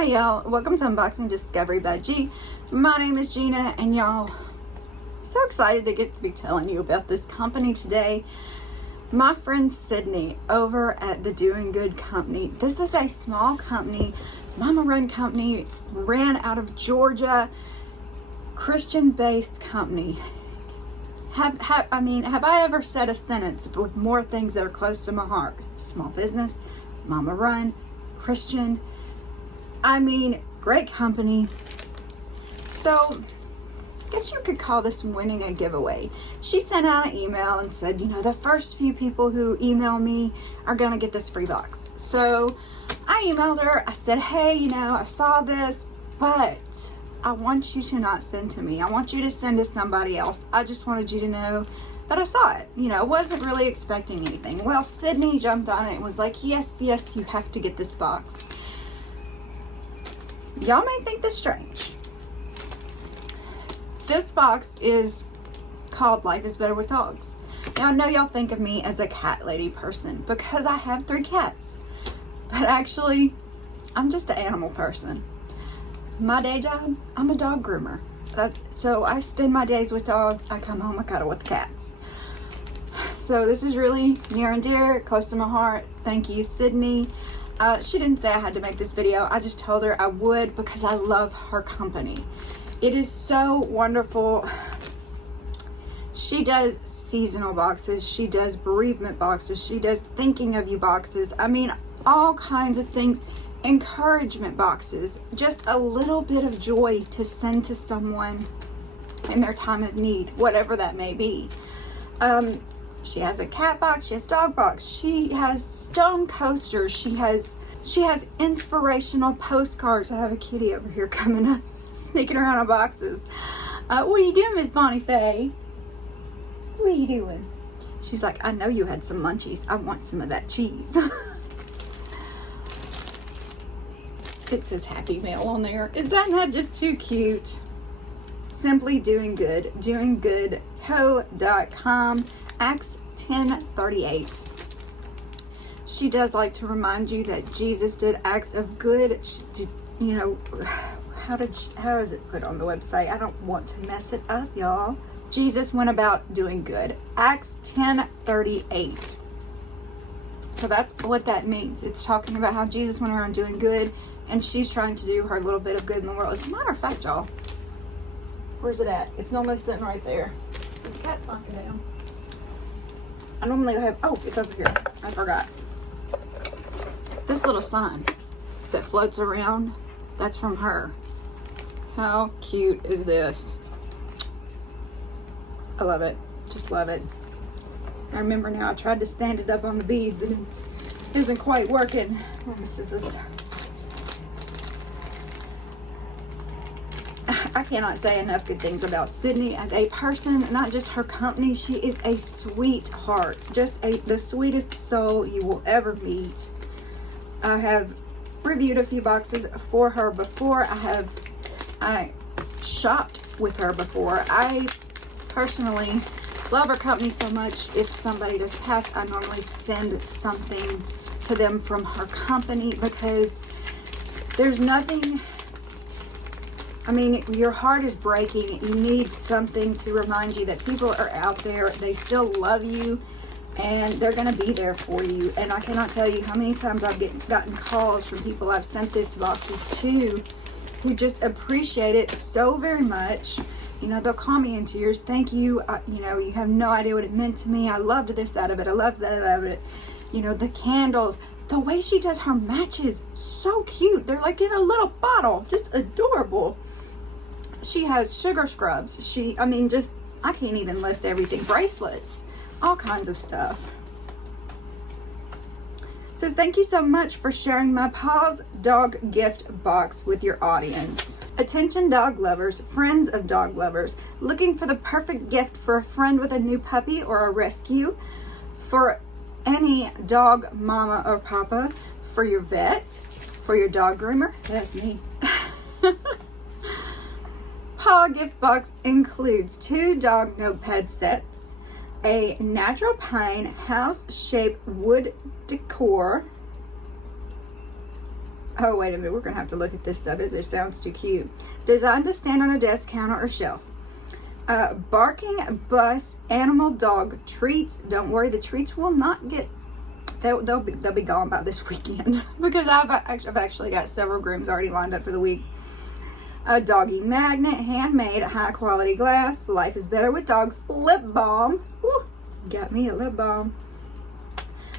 Hey y'all, welcome to Unboxing Discovery by G. My name is Gina, and y'all, so excited to get to be telling you about this company today. My friend Sydney over at the Doing Good company. This is a small company, mama run company, ran out of Georgia, Christian-based company. Have I ever said a sentence with more things that are close to my heart? Small business, mama run, Christian. Great company. So, I guess you could call this winning a giveaway. She sent out an email and said, the first few people who email me are going to get this free box. So, I emailed her. I said, hey, I saw this, but I want you to not send to me. I want you to send to somebody else. I just wanted you to know that I saw it. Wasn't really expecting anything. Well, Sydney jumped on it and was like, yes, you have to get this box. Y'all may think this strange. This box is called Life is Better with Dogs. Now, I know y'all think of me as a cat lady person because I have 3 cats. But actually, I'm just an animal person. My day job, I'm a dog groomer. So I spend my days with dogs. I come home, I cuddle with the cats. So this is really near and dear, close to my heart. Thank you, Sydney. She didn't say I had to make this video. I just told her I would because I love her company. It is so wonderful. She does seasonal boxes. She does bereavement boxes. She does thinking of you boxes. All kinds of things. Encouragement boxes. Just a little bit of joy to send to someone in their time of need, whatever that may be. She has a cat box, she has dog box, she has stone coasters, she has inspirational postcards. I have a kitty over here coming up, sneaking around on boxes. What are you doing, Miss Bonnie Faye? What are you doing? She's like, I know you had some munchies. I want some of that cheese. It says Happy Mail on there. Is that not just too cute? Simply Doing Good. DoingGoodCo.com. Acts 10:38. She does like to remind you that Jesus did acts of good. How is it put on the website? I don't want to mess it up, y'all. Jesus went about doing good. Acts 10:38. So that's what that means. It's talking about how Jesus went around doing good, and she's trying to do her little bit of good in the world. As a matter of fact, y'all, where's it at? It's normally sitting right there. The cat's knocking down. I normally have, it's over here. I forgot. This little sign that floats around, that's from her. How cute is this? I love it. Just love it. I remember now I tried to stand it up on the beads and it isn't quite working. This is I cannot say enough good things about Sydney as a person, not just her company. She is a sweetheart, just the sweetest soul you will ever meet. I have reviewed a few boxes for her before. I shopped with her before. I personally love her company so much. If somebody does pass, I normally send something to them from her company because there's nothing. Your heart is breaking. You need something to remind you that people are out there. They still love you, and they're going to be there for you. And I cannot tell you how many times I've gotten calls from people I've sent these boxes to who just appreciate it so very much. They'll call me in tears. Thank you. You have no idea what it meant to me. I loved this out of it. I loved that out of it. The candles. The way she does her matches, so cute. They're like in a little bottle. Just adorable. She has sugar scrubs. I can't even list everything. Bracelets, all kinds of stuff. Says, thank you so much for sharing my Paws dog gift box with your audience. Attention dog lovers, friends of dog lovers, looking for the perfect gift for a friend with a new puppy or a rescue, for any dog mama or papa, for your vet, for your dog groomer. That's me. Paw gift box includes 2 dog notepad sets, a natural pine house-shaped wood decor, Oh, wait a minute. We're going to have to look at this stuff. It sounds too cute. Designed to stand on a desk, counter, or shelf. Barking bus animal dog treats. Don't worry, the treats will not get... They'll be gone by this weekend. Because I've actually got several grooms already lined up for the week. A Doggie Magnet, handmade, high quality glass. Life is better with dogs. Lip balm. Woo, got me a lip balm.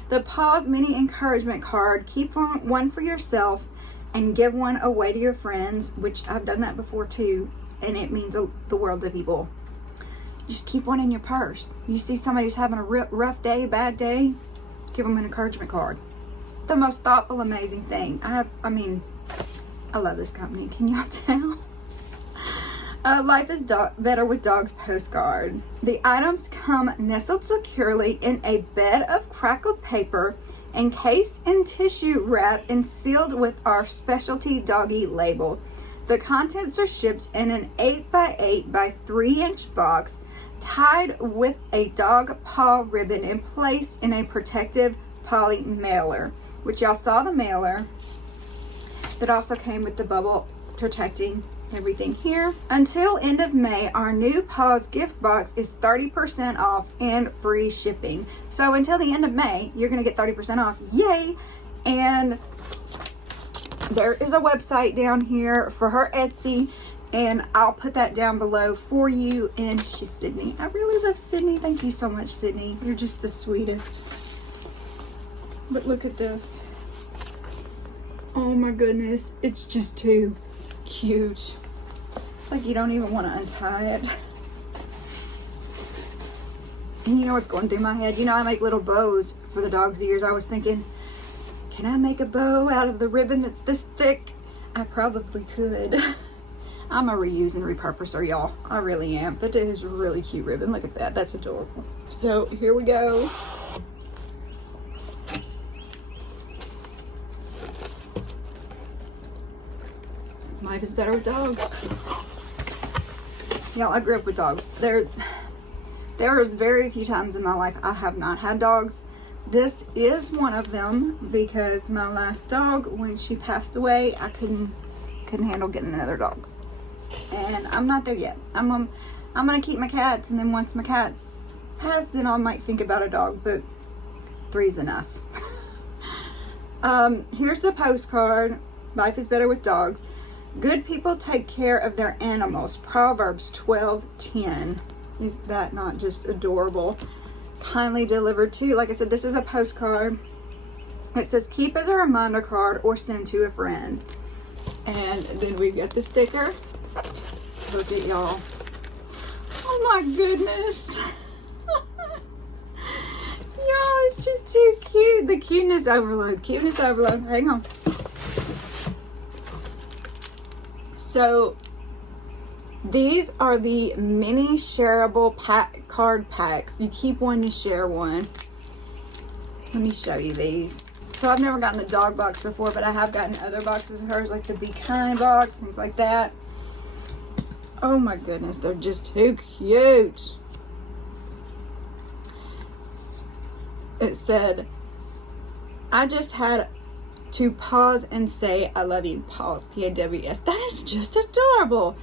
The Paws mini encouragement card. Keep one for yourself and give one away to your friends, which I've done that before too, and it means the world to people. Just keep one in your purse. You see somebody who's having a rough day, bad day, give them an encouragement card. The most thoughtful, amazing thing. I mean, I love this company. Can y'all tell? Life is better with dogs postcard. The items come nestled securely in a bed of crackled paper, encased in tissue wrap, and sealed with our specialty doggy label. The contents are shipped in an 8x8 by 3-inch box, tied with a dog paw ribbon and placed in a protective poly mailer, which y'all saw the mailer that also came with the bubble protecting everything here. Until end of May, our new Paws gift box is 30% off and free shipping. So until the end of May, you're going to get 30% off. Yay! And there is a website down here for her Etsy, and I'll put that down below for you. And she's Sydney. I really love Sydney. Thank you so much, Sydney. You're just the sweetest. But look at this. Oh my goodness. It's just too cute. It's like you don't even want to untie it. And you know what's going through my head? You know, I make little bows for the dog's ears. I was thinking, can I make a bow out of the ribbon that's this thick? I probably could. I'm a reuse and repurposer, y'all. I really am. But it is a really cute ribbon. Look at that. That's adorable. So here we go. Life is better with dogs. Y'all, I grew up with dogs. There is very few times in my life I have not had dogs. This is one of them because my last dog, when she passed away, I couldn't handle getting another dog. And I'm not there yet. I'm gonna keep my cats, and then once my cats pass, then I might think about a dog, but 3's enough. Here's the postcard. Life is better with dogs. Good people take care of their animals. Proverbs 12:10. Is that not just adorable? Kindly delivered to, like I said, this is a postcard. It says keep as a reminder card or send to a friend. And then we get the sticker. Look at y'all. Oh my goodness. Y'all, it's just too cute. The cuteness overload. Cuteness overload. Hang on. So these are the mini shareable card packs. You keep one, you share one. Let me show you these. So I've never gotten the dog box before, but I have gotten other boxes of hers, like the Be Kind box, things like that. Oh my goodness, they're just too cute. It said, I just had to pause and say I love you. Paws, P-A-W-S. That is just adorable.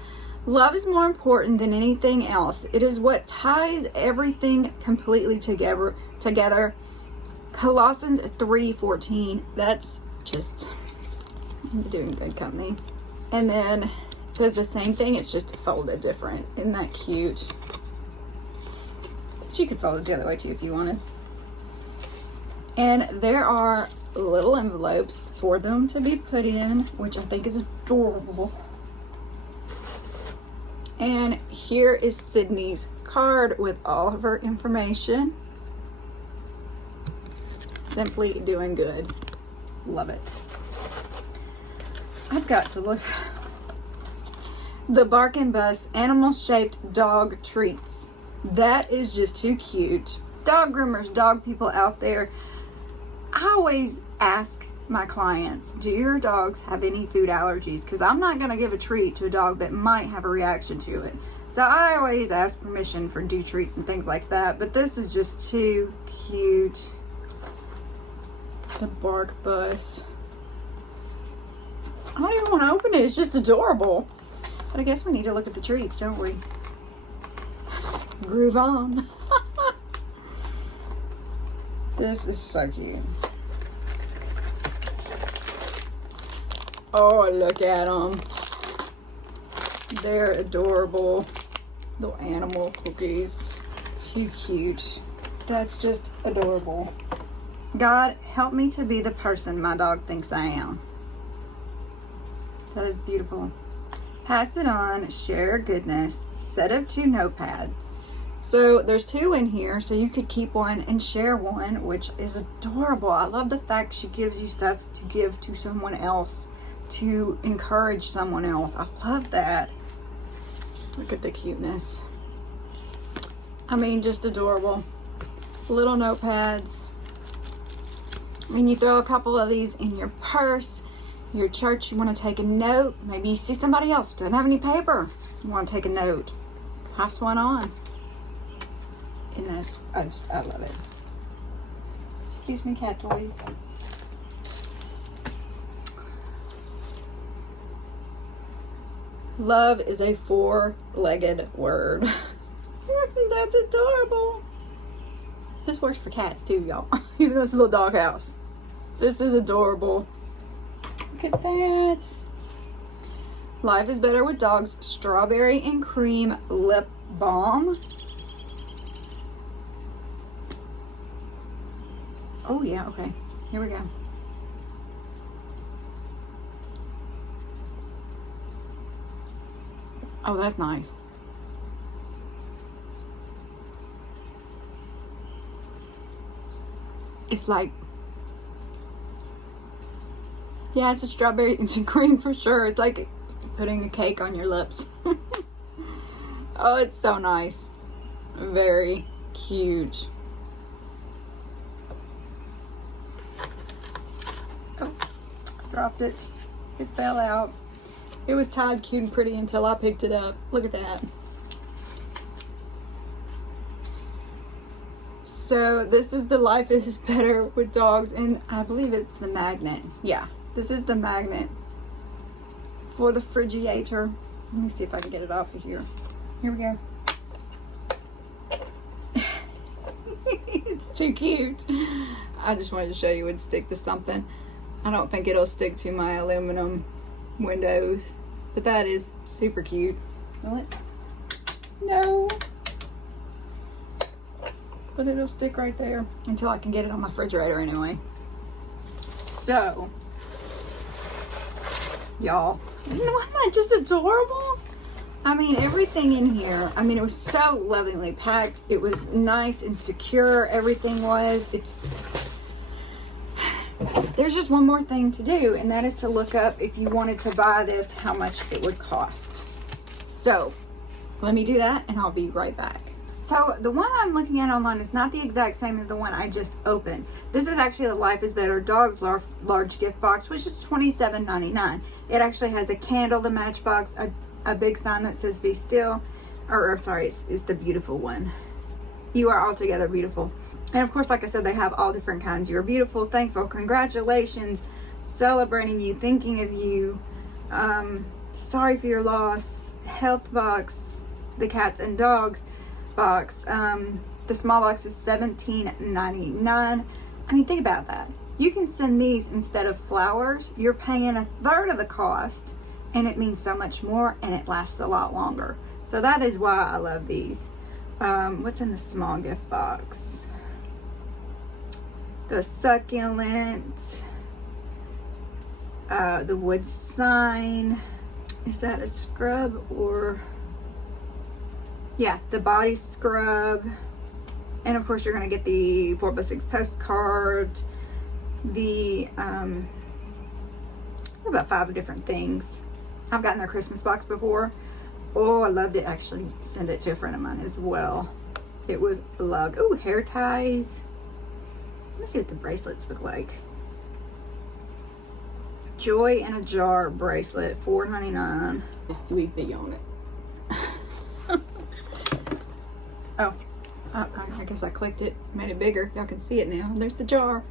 Love is more important than anything else. It is what ties everything completely together. Colossians 3:14. That's just doing good company. And then it says the same thing. It's just folded different. Isn't that cute? But you could fold it the other way too if you wanted. And there are little envelopes for them to be put in, which I think is adorable. And here is Sydney's card with all of her information. Simply doing good. Love it. I've got to look. The Bark and Bus animal shaped dog treats. That is just too cute. Dog groomers, dog people out there, I always ask my clients, do your dogs have any food allergies? Because I'm not going to give a treat to a dog that might have a reaction to it. So I always ask permission for do treats and things like that. But this is just too cute. The Bark Bus. I don't even want to open it. It's just adorable. But I guess we need to look at the treats, don't we? Groove on. This is so cute. Oh, look at them. They're adorable. Little animal cookies. Too cute. That's just adorable. God, help me to be the person my dog thinks I am. That is beautiful. Pass it on, share goodness, set of 2 notepads. So there's 2 in here, so you could keep one and share one, which is adorable. I love the fact she gives you stuff to give to someone else, to encourage someone else. I love that. Look at the cuteness. I mean, just adorable. Little notepads. When you throw a couple of these in your purse, your church, you want to take a note. Maybe you see somebody else who doesn't have any paper. You want to take a note. Pass one on. And that's, I love it. Excuse me, cat toys. Love is a 4-legged word. That's adorable. This works for cats too, y'all. Even though it's a little dog house. This is adorable. Look at that. Life is Better with Dogs Strawberry and Cream Lip Balm. Oh yeah, okay. Here we go. Oh, that's nice. It's like, yeah, it's a strawberry, it's a cream for sure. It's like putting a cake on your lips. Oh, it's so nice. Very cute. Oh, I dropped it. It fell out. It was tied cute and pretty until I picked it up. Look at that. So this is the Life is Better with Dogs, and I believe it's the magnet. Yeah, this is the magnet for the refrigerator. Let me see if I can get it off of here. Here we go. It's too cute. I just wanted to show you it would stick to something. I don't think it'll stick to my aluminum windows, but that is super cute. Will it? No. But it'll stick right there until I can get it on my refrigerator anyway. So, y'all, wasn't that just adorable? I mean, everything in here, I mean, it was so lovingly packed. It was nice and secure. Everything was. There's just one more thing to do, and that is to look up, if you wanted to buy this, how much it would cost. So, let me do that, and I'll be right back. So the one I'm looking at online is not the exact same as the one I just opened. This is actually the Life is Better Dogs large gift box, which is $27.99. It actually has a candle, the matchbox, a big sign that says "Be Still," or sorry, it's the beautiful one. You are altogether beautiful. And of course, like I said, they have all different kinds. You're beautiful, thankful, congratulations, celebrating you, thinking of you, sorry for your loss, health box, the cats and dogs box. The small box is $17.99. I mean, think about that. You can send these instead of flowers. You're paying 1/3 of the cost, and it means so much more, and it lasts a lot longer. So that is why I love these. What's in the small gift box? The succulent, the wood sign. Is that a scrub or? Yeah, the body scrub. And of course you're gonna get the 4x6 postcard, the about 5 different things. I've gotten their Christmas box before. Oh, I loved it. Actually send it to a friend of mine as well. It was loved. Oh, hair ties. Let me see what the bracelets look like. Joy in a Jar bracelet, $4.99. A sweet bee on it. Oh, I guess I clicked it, made it bigger. Y'all can see it now. There's the jar.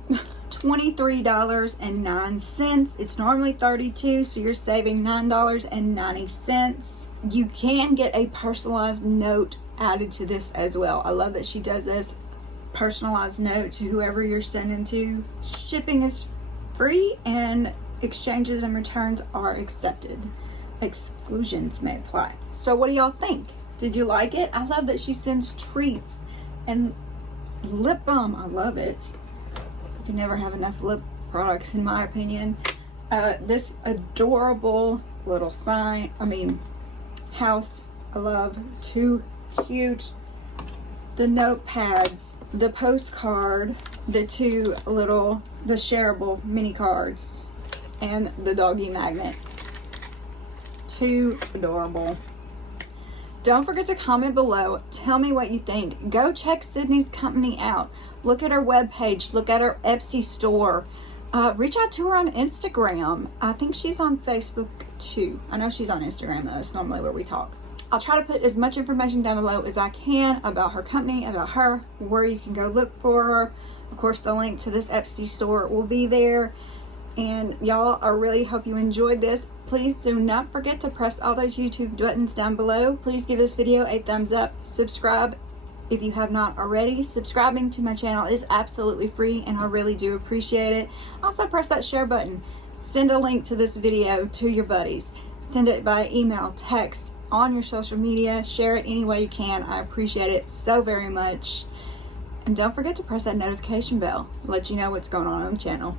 $23.09. It's normally $32, so you're saving $9.90. You can get a personalized note added to this as well. I love that she does this personalized note to whoever you're sending to. Shipping is free and exchanges and returns are accepted. Exclusions may apply. So what do y'all think? Did you like it? I love that she sends treats and lip balm. I love it. You can never have enough lip products in my opinion. This adorable little house. I love. Too cute. The notepads, the postcard, the the shareable mini cards, and the doggie magnet. Too adorable. Don't forget to comment below. Tell me what you think. Go check Sydney's company out. Look at her webpage. Look at her Etsy store. Reach out to her on Instagram. I think she's on Facebook too. I know she's on Instagram though. It's normally where we talk. I'll try to put as much information down below as I can about her company, about her, where you can go look for her. Of course, the link to this Etsy store will be there. And y'all, I really hope you enjoyed this. Please do not forget to press all those YouTube buttons down below. Please give this video a thumbs up. Subscribe if you have not already. Subscribing to my channel is absolutely free and I really do appreciate it. Also press that share button. Send a link to this video to your buddies. Send it by email, text, on your social media. Share it any way you can. I appreciate it so very much. And don't forget to press that notification bell. Let you know what's going on the channel.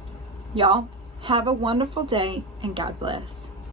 Y'all, have a wonderful day and God bless.